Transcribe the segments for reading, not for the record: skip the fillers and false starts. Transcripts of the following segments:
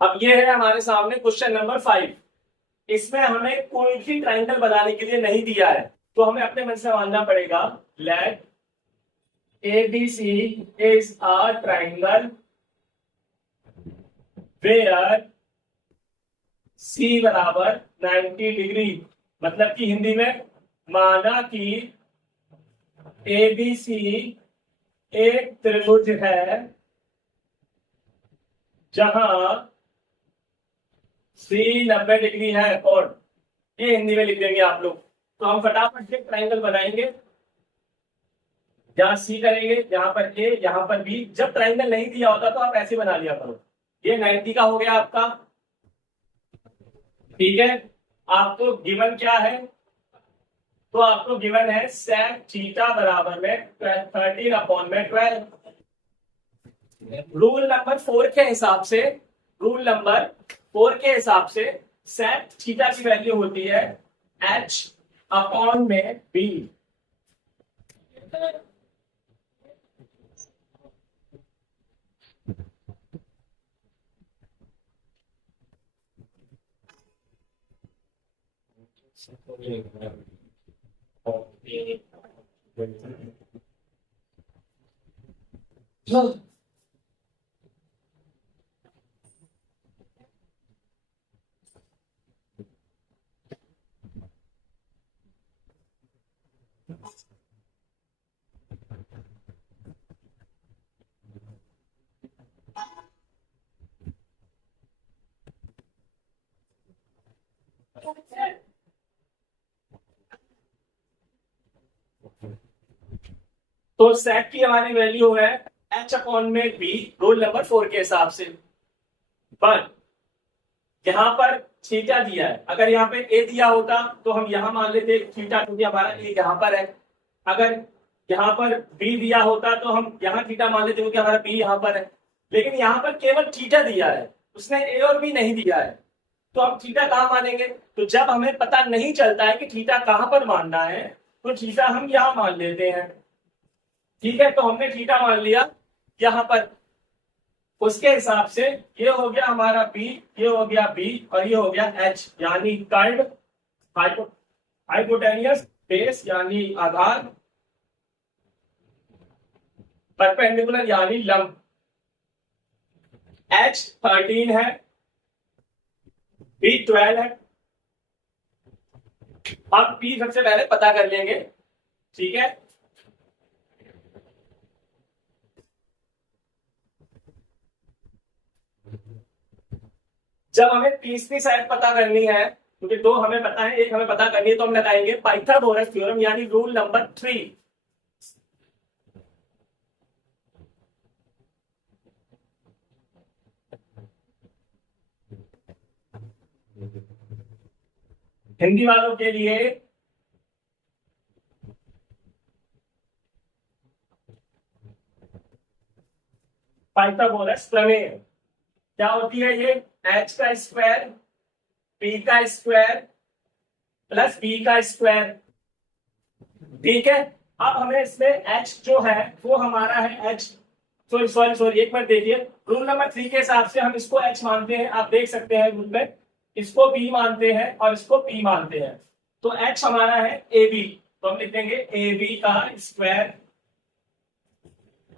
अब ये है हमारे सामने क्वेश्चन नंबर 5। इसमें हमें कोई भी ट्राइंगल बनाने के लिए नहीं दिया है, तो हमें अपने मन से मानना पड़ेगा let ABC is a triangle where C बराबर 90 डिग्री। मतलब कि हिंदी में माना कि ABC एक त्रिभुज है जहां C 90 डिग्री है, और ये हिंदी में लिख देंगे आप लोग। तो हम फटाफट से ट्राइंगल बनाएंगे, जहां सी करेंगे, यहाँ पर ए, यहाँ पर बी। जब ट्राइंगल नहीं दिया होता तो आप ऐसे बना लिया करो। ये 90 का हो गया आपका, ठीक है। आपको गिवन क्या है? तो आपको गिवन है sec थीटा बराबर में 13/12। रूल नंबर 4 के हिसाब से sec थीटा की वैल्यू होती है H/B। तो सेट की हमारी वैल्यू है H/B, रूल नंबर 4 के हिसाब से। पर यहाँ पर थीटा दिया है, अगर यहाँ पे ए दिया होता तो हम यहाँ मान लेते थीटा, क्योंकि हमारा ए यहाँ पर है। अगर यहाँ पर बी दिया होता तो हम यहाँ थीटा मान लेते, क्योंकि हमारा बी यहाँ पर है। लेकिन यहाँ पर केवल थीटा दिया है, उसने ए और बी नहीं दिया है, तो हम थीटा कहाँ मानेंगे? तो जब हमें पता नहीं चलता है कि थीटा कहाँ पर मानना है, तो थीटा हम यहाँ मान लेते हैं, ठीक है। तो हमने थीटा मान लिया यहाँ पर, उसके हिसाब से ये हो गया हमारा बी, ये हो गया बी, और ये हो गया एच, यानी कर्व हाइपोटेनियस बेस यानी आधार, परपेंडिकुलर यानी लंब। H 13 है, B 12 है। अब P सबसे पहले पता कर लेंगे, ठीक है। जब हमें तीसरी साइड पता करनी है, क्योंकि दो हमें पता है, एक हमें पता करनी है, तो हम लगाएंगे पाइथागोरस थ्योरम, यानी रूल नंबर 3। हिंदी वालों के लिए पाइथागोरस प्रमेय क्या होती है? ये h का स्क्वायर p का स्क्वायर प्लस b का स्क्वायर, ठीक है। अब हमें इसमें h जो है वो हमारा है h, सॉरी सॉरी सॉरी, एक मिनट देखिए। रूल नंबर 3 के हिसाब से हम इसको h मानते हैं, आप देख सकते हैं रूल में। इसको b मानते हैं और इसको p मानते हैं, तो h हमारा है ab, तो हम लिख देंगे ab का स्क्वायर।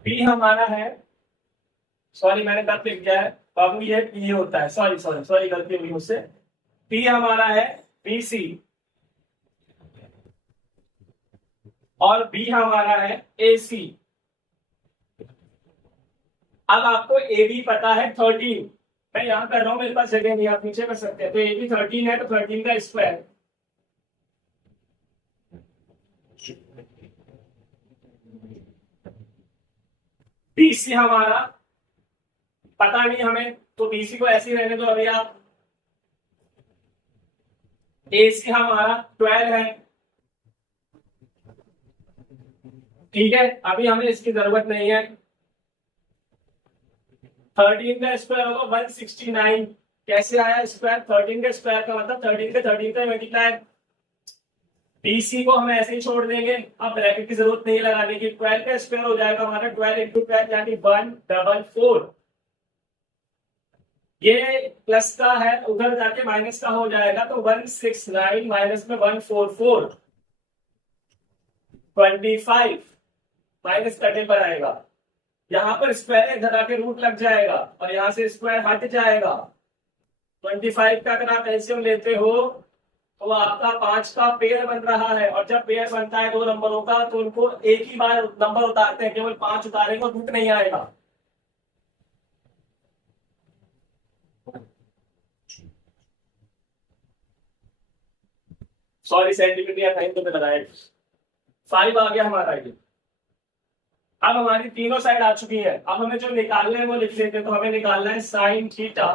b हमारा है, सॉरी मैंने गलत लिख दिया है बाबू, ये होता है, सॉरी सॉरी सॉरी, गलती हुई मुझसे। p हमारा है bc, और b हमारा है ac। अब आपको AB पता है 13, मैं यहां कर रहा हूं, मेरे पास जगह नहीं, आप नीचे कर सकते हैं। तो AB 13 है, तो 13 का स्क्वायर। BC हमारा पता नहीं हमें, तो BC को ऐसे ही रहने दो अभी आप। AC हमारा 12 है, ठीक है। अभी हमें इसकी जरूरत नहीं है। 13 का स्क्वायर होगा 169। कैसे आया स्क्वायर? 13 का स्क्वायर का मतलब 13 का 13 का मल्टीप्लाई। BC को हम ऐसे ही छोड़ देंगे, अब ब्रैकेट की जरूरत नहीं लगाने की। 12 का स्क्वायर हो जाएगा हमारा 12 × 12 यानी 144। ये प्लस का है, उधर जाके माइनस का हो जाएगा, तो 169 माइनस में 144, 25 माइनस कटे पर आएगा। यहाँ पर स्क्वायर इधर आके रूट लग जाएगा और यहाँ से स्क्वायर हट जाएगा। 25 का अगर आप एलसीएम लेते हो तो आपका 5 का पेयर बन रहा है, और जब पेयर बनता है दो नंबरों का तो उनको एक ही बार नंबर उतारते हैं, केवल 5 उतारेंगे, रूट नहीं आएगा। सॉरी, सेंटीमीटर या टाइम तो मैं लगाया। 5 आ गया हमारा ये। अब हमारी तीनों साइड आ चुकी है। अब हमें जो निकालना है वो लिख लेते हैं। तो हमें निकालना है sine theta,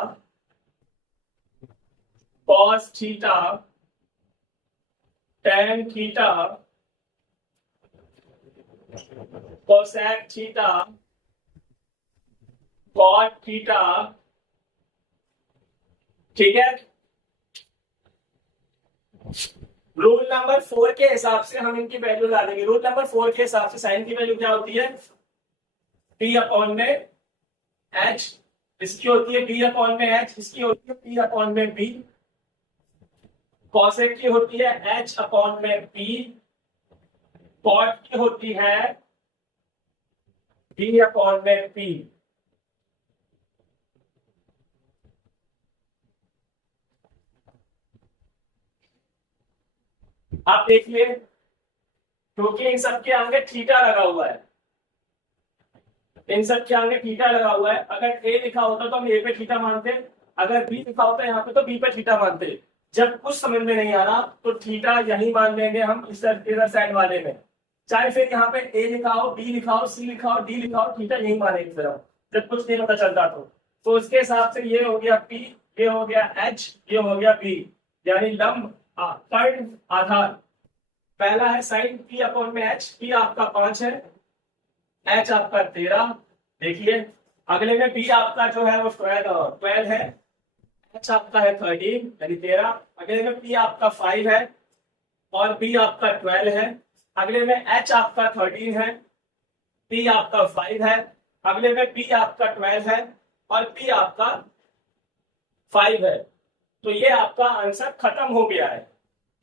cos theta, tan theta, cosec theta, cot theta. ठीक है, रूल नंबर 4 के हिसाब से हम इनकी वैल्यू डालेंगे। रूल नंबर 4 के हिसाब से साइन की वैल्यू क्या होती है? पी अपॉन में एच, इसकी होती है पी अपॉन में एच, इसकी होती है पी अपॉन में बी। कॉसेक की होती है एच अपॉन में पी, कॉट की होती है बी अपॉन में पी। आप देखिए, क्योंकि इन सबके आगे थीटा लगा हुआ है, इन सबके आगे थीटा लगा हुआ है। अगर ए लिखा होता तो हम ए पे थीटा मानते, अगर बी लिखा होता यहाँ पे तो बी पे थीटा मानते। जब कुछ समझ में नहीं आ रहा तो थीटा यही मान लेंगे हम इधर साइड वाले में, चाहे फिर यहाँ पे ए लिखा हो, बी लिखा हो, सी लिखा हो, डी लिखा हो, थीटा यही मानेंगे फिर हम, जब कुछ नहीं पता चलता तो उसके हिसाब से ये हो गया पी, ये हो गया एच, ये हो गया बी, यानी लंब कर्ण आधार। पहला है साइन पी अपॉन में एच, पी आपका 5 है, एच आपका 13। देखिए अगले में बी आपका जो है वो 12 है, एच आपका है 13 यानी 13। अगले में पी आपका 5 है और बी आपका 12 है। अगले में एच आपका 13 है, पी आपका 5 है। अगले में बी आपका 12 है और पी आपका 5 है। तो ये आपका आंसर खत्म हो गया है।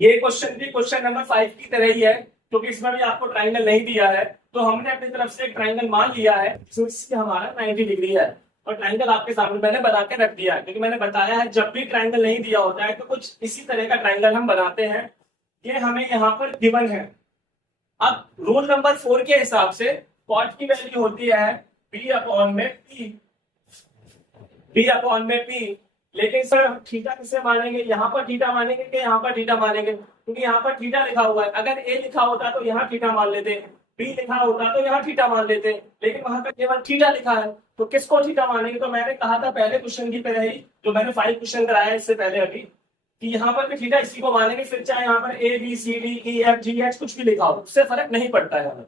ये क्वेश्चन भी क्वेश्चन नंबर 5 की तरह ही है, क्योंकि इसमें भी आपको ट्राइंगल नहीं दिया है, तो हमने अपनी तरफ से एक ट्राइंगल मान लिया है जिससे हमारा 90 डिग्री है, और ट्राइंगल आपके सामने मैंने बना के रख दिया है, क्योंकि मैंने बताया है जब भी ट्राइंगल नहीं दिया होता है तो कुछ इसी तरह का ट्राइंगल हम बनाते हैं। ये हमें यहाँ पर गिवन है। अब रूल नंबर 4 के हिसाब से कॉट की वैल्यू होती है बी अपॉन में पी, बी अपॉन में पी। लेकिन सर थीटा किसे मानेंगे? यहाँ पर थीटा मानेंगे कि यहाँ पर थीटा मानेंगे? क्योंकि यहाँ पर थीटा लिखा हुआ है, अगर ए लिखा होता तो यहाँ थीटा मान लेते, बी लिखा होता तो यहाँ थीटा मान लेते, लेकिन वहां पर केवल थीटा लिखा है, तो किसको थीटा मानेंगे? तो मैंने कहा था पहले क्वेश्चन की तरह ही, जो मैंने 5 क्वेश्चन कराया इससे पहले अभी, कि यहाँ पर भी थीटा इसी को मानेंगे, फिर चाहे यहाँ पर A B C D E F G H कुछ भी लिखा हो, उससे फर्क नहीं पड़ता है हमें।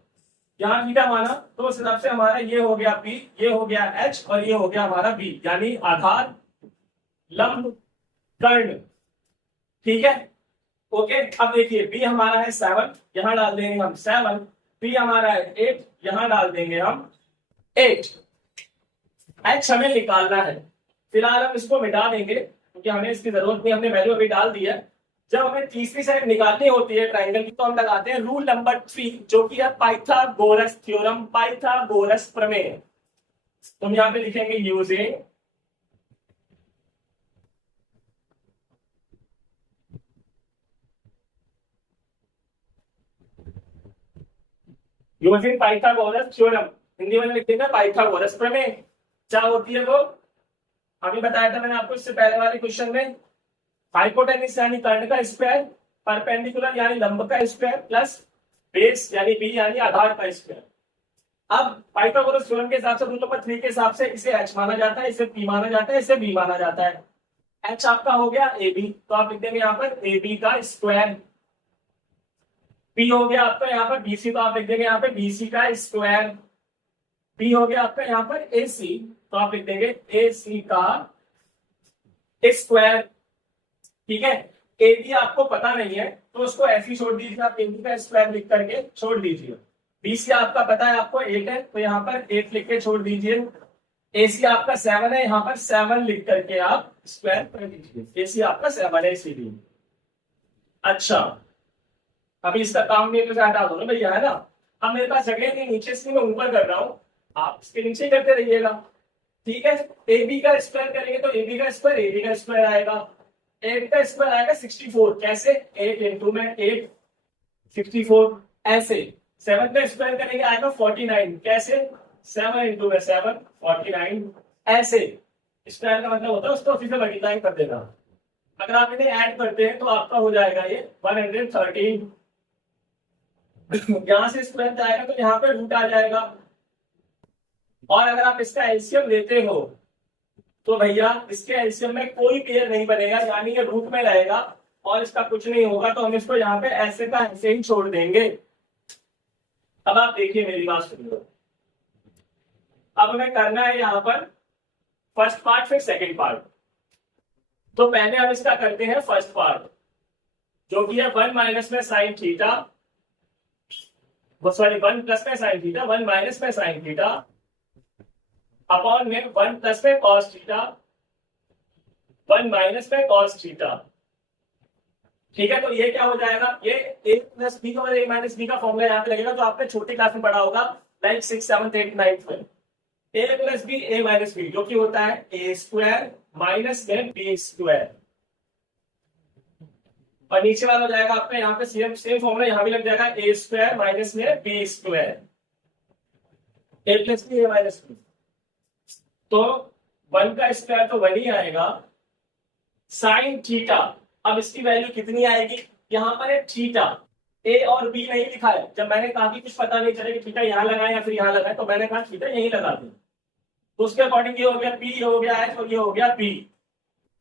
यहाँ थीटा माना तो उस हिसाब से हमारा ये हो गया पी, ये हो गया एच और ये हो गया हमारा बी, यानी आधार लंब कर्ण। ठीक है, ओके। अब देखिए बी हमारा है 7, यहां डाल देंगे हम 7। बी हमारा है 8, यहां डाल देंगे हम 8। एच हमें निकालना है, फिलहाल हम इसको मिटा देंगे क्योंकि हमें इसकी जरूरत नहीं, हमने वैल्यू अभी डाल दी है। जब हमें तीसरी साइड निकालनी होती है ट्राइंगल की तो हम लगाते हैं रूल नंबर 3, जो कि है पाइथागोरस थ्योरम, पाइथागोरस प्रमेय। तो हम यहाँ पे लिखेंगे using using Pythagoras theorem, Hindi में लिख देंगे पाइथागोरस प्रमेय। क्या होती है वो अभी बताया था मैंने आपको इससे पहले वाले क्वेश्चन में। हाइपोटेन्यूस यानी कर्ण का स्क्वायर, परपेंडिकुलर यानी लंब का स्क्वायर, प्लस बेस यानी बी यानी आधार का स्क्वायर। अब पाइथागोरस थ्योरम के हिसाब से रूल नंबर 3 के हिसाब से इसे एच माना जाता है, इसे पी माना जाता है, इसे बी माना जाता है। एच आपका हो गया ए बी, तो आप लिख देंगे यहाँ पर ए बी का स्क्वायर। पी हो गया आपका यहाँ पर बीसी, तो आप लिख देंगे यहाँ पे बीसी का स्क्वायर। पी हो गया आपका यहाँ पर ए सी, तो आप लिख देंगे ए सी का स्क्वायर। ठीक है, ए बी आपको पता नहीं है तो उसको ऐसे ही छोड़ दीजिए, आप ए बी का स्क्वायर लिख करके छोड़ दीजिए। बी सी आपका पता है आपको 8 है, तो यहाँ पर 8 लिख के छोड़ दीजिए। AC आपका 7 है, यहाँ पर 7 लिख करके आप स्क्वायर कर दीजिए। AC आपका 7 है इसीलिए। अच्छा, अभी इसका काम नहीं तो हटा दो ना भैया, है ना। अब मेरे पास जगह नहीं नीचे से, मैं ऊपर कर रहा हूँ, आप इसके नीचे करते रहिएगा। ठीक है, AB का स्क्वायर करेंगे तो AB का स्क्वायर आएगा। 8 का स्क्वायर आएगा 64। कैसे? 8 इंटू में 8 64। ऐसे 7 का स्क्वायर करेंगे आएगा 49। कैसे? 7 इंटू में 7 49। ऐसे स्क्वायर का मतलब होता है उसको उसी से मल्टीप्लाई कर देना। अगर आप इन्हें ऐड करते हैं तो आपका हो जाएगा ये 113। यहां से स्क्वायर जाएगा तो यहाँ पे रूट आ जाएगा। और अगर आप इसका एलसीएम लेते हो तो भैया इसके एलसीएम में कोई पेयर नहीं बनेगा, यानी ये रूट में रहेगा और इसका कुछ नहीं होगा, तो हम इसको यहाँ पे ऐसे का ऐसे ही छोड़ देंगे। अब आप देखिए मेरी बात सुनिए। अब हमें करना है यहाँ पर फर्स्ट पार्ट फिर सेकंड पार्ट। तो पहले हम इसका करते हैं फर्स्ट पार्ट, जो कि है 1 माइनस में साइन थीटा, सॉरी 1 प्लस में साइन थीटा, 1 माइनस में साइन थीटा अपॉन में 1 प्लस में कॉस थीटा, 1 माइनस में कॉस थीटा। ठीक है, तो ये क्या हो जाएगा, ये a प्लस बी और a माइनस बी का फॉर्मूला यहाँ पे लगेगा, जो आपने छोटी क्लास में पढ़ा होगा, लाइक 6, 7, 8, 9 में। a plus B a minus B, जो कि होता है a स्क्वायर माइनस में b स्क्वायर। और नीचे वाला हो जाएगा आपका यहाँ पे सेम फॉर्मूला यहाँ भी लग जाएगा, a स्क्वायर माइनस में b square, a plus B a minus B. तो 1 का स्क्वायर तो 1 ही आएगा। साइन थीटा, अब इसकी वैल्यू कितनी आएगी, यहाँ पर है थीटा, ए और बी नहीं लिखा है। जब मैंने कहा कि कुछ पता नहीं चले कि थीटा यहाँ लगाए या फिर यहाँ लगाए, तो मैंने कहा थीटा यहीं लगा दे। तो उसके अकॉर्डिंग ये हो गया पी, हो गया एच और ये हो गया पी,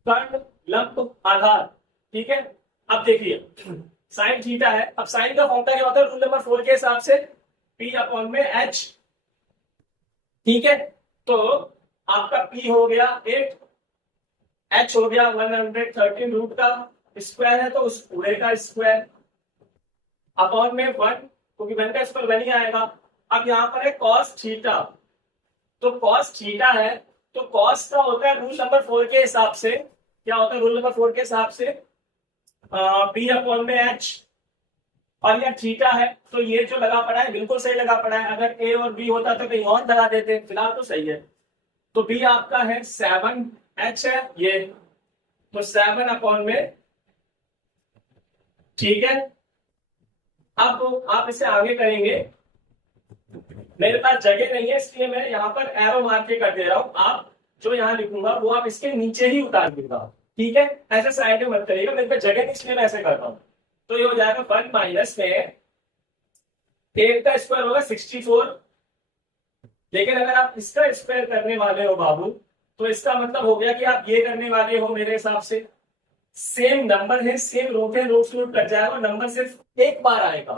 कर्ण लंब आधार। ठीक है, अब देखिए साइन थीटा है। अब साइन का फॉर्मूला क्या होता है, रूल नंबर 4 के हिसाब से पी अपॉन में एच। ठीक है, तो आपका पी हो गया 8, एच हो गया 113, रूट का स्क्वायर है तो उस पूरे का स्क्वायर अपॉन में 1, क्योंकि 1 का स्क्वायर 1 ही आएगा। अब यहाँ पर है कॉस थीटा, तो कॉस थीटा है तो कॉस का होता है रूल नंबर 4 के हिसाब से, क्या होता है रूल नंबर 4 के हिसाब से, बी अपॉन में एच। और यह थीटा है तो ये जो लगा पड़ा है बिल्कुल सही लगा पड़ा है। अगर ए और बी होता तो कहीं और लगा देते, फिलहाल तो सही है। तो बी आपका है 7, एच है ये, तो 7 अपॉन में। ठीक है, अब आप इसे आगे करेंगे, मेरे पास जगह नहीं है इसलिए मैं यहाँ पर एरो मार के कर दे रहा हूं। आप जो यहाँ लिखूंगा वो आप इसके नीचे ही उतार दूंगा। ठीक है, ऐसे साइड में मत करिएगा, मेरे पास जगह नहीं इसलिए मैं ऐसे कर रहा हूं। तो ये हो जाएगा 1 माइनस में 8 का स्क्वायर होगा 64। लेकिन अगर आप इसका स्क्वायर करने वाले हो बाबू, तो इसका मतलब हो गया कि आप ये करने वाले हो मेरे हिसाब से। सेम नंबर है, सेम रो है, रो फ्लूट कट जाएगा, नंबर सिर्फ एक बार आएगा।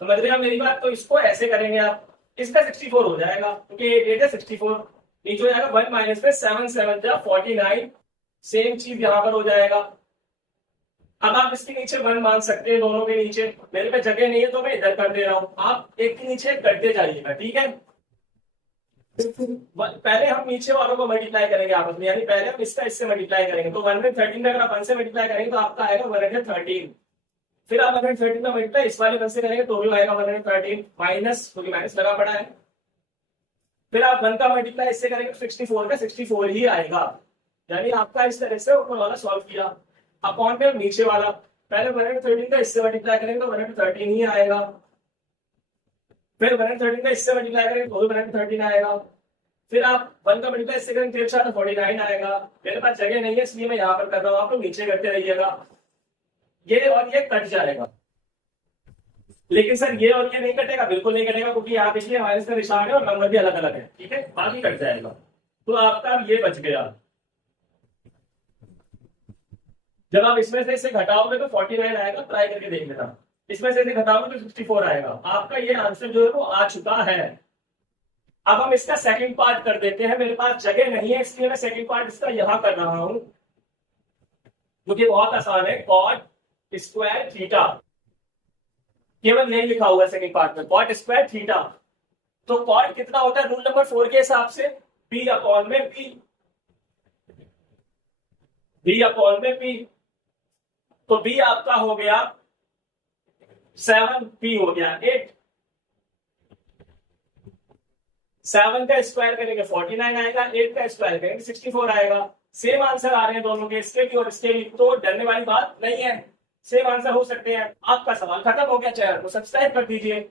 समझ रहे हो मेरी बात? तो इसको ऐसे करेंगे आप, इसका 64 हो जाएगा क्योंकि 8 है 64, नीचे हो जाएगा 1 माइनस में 7 7 जा 49। सेम चीज यहां पर हो जाएगा। अब आप इसके नीचे 1 मान सकते हैं, दोनों के नीचे। मेरे पे जगह नहीं है तो मैं इधर कर दे रहा हूं, आप एक के नीचे करते जाइएगा। ठीक है, पहले हम नीचे वालों को मल्टीप्लाई करेंगे आपस में, यानी पहले हम इसका इससे मल्टीप्लाई करेंगे। तो 113 अगर आप 1 से मल्टीप्लाई करेंगे तो आपका आएगा 113। फिर आप 113 का मल्टीप्लाई इस वाले 1 से करेंगे तो भी आएगा 113 माइनस, क्योंकि माइनस लगा पड़ा है। फिर आप 1 का मल्टीप्लाई इससे करेंगे 64 का 64 ही आएगा। यानी आपका इस तरह से ऊपर वाला सॉल्व किया। अपॉन में नीचे वाला, पहले 113 का इससे मल्टीप्लाई करेंगे तो 113 ही आएगा। फिर 113 का इससे मल्टीप्लाई करेंगे तो 113 आएगा। फिर आप 1 का मल्टीप्लाई इससे करेंगे 49 आएगा। मेरे पास जगह नहीं है इसलिए मैं यहाँ पर कर रहा हूँ, आप लोग नीचे करते रहिएगा। ये और ये कट जाएगा, लेकिन सर ये और ये नहीं कटेगा, बिल्कुल नहीं कटेगा, क्योंकि यहाँ पिछले माइनस का निशान है और नंबर भी अलग अलग है। ठीक है, बाकी कट जाएगा। तो आपका ये बच गया। जब आप इसमें से इसे घटाओगे तो 49 आएगा, ट्राई करके देख लेना। इसमें से इसे घटाओगे तो 64 आएगा। आपका ये आंसर जो है वो आ चुका है। अब हम इसका सेकंड पार्ट कर देते हैं। मेरे पास जगह नहीं है इसलिए मैं सेकंड पार्ट इसका यहां कर रहा हूं, जो कि बहुत आसान है। कॉट स्क्वायर थीटा, केवल यही लिखा हुआ है सेकंड पार्ट में, कॉट स्क्वायर थीटा। तो कॉट कितना होता है रूल नंबर 4 के हिसाब से, बी अपॉन में पी, बी अपॉन में पी। तो बी आपका हो गया 7, पी हो गया 8। 7 का स्क्वायर करेंगे 49 आएगा, 8 का स्क्वायर करेंगे 64 आएगा। सेम आंसर आ रहे हैं दोनों के, इसके भी और इसके भी, तो डरने वाली बात नहीं है, सेम आंसर हो सकते हैं। आपका सवाल खत्म हो गया, चैनल को सब्सक्राइब कर दीजिए।